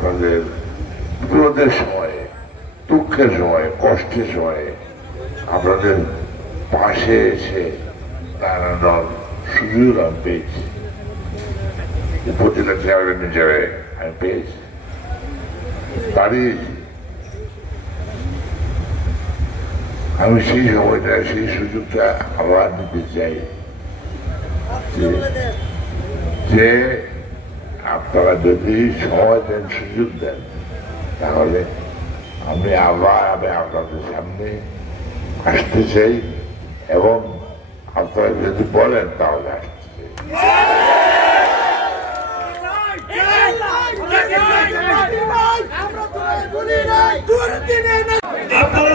আপনাদের বিপদের সময়ে, দুঃখের সময়ে, কষ্টের সময়ে আপনাদের পাশে এসে দাঁড়ানোর সুযোগ আমি পেয়েছি। উপজেলা চেয়ারম্যান হিসেবে আমি পেয়েছি, দাঁড়িয়েছি। আমি সেই সময়টা, সেই সুযোগটা আবার নিতে চাই যে আপনারা যদি সময় দেন, সুযোগ দেন, তাহলে আমি আপনাদের সামনে আসতে চাই এবং আপনারা যদি বলেন তাহলে আসতে চাই। আপনারা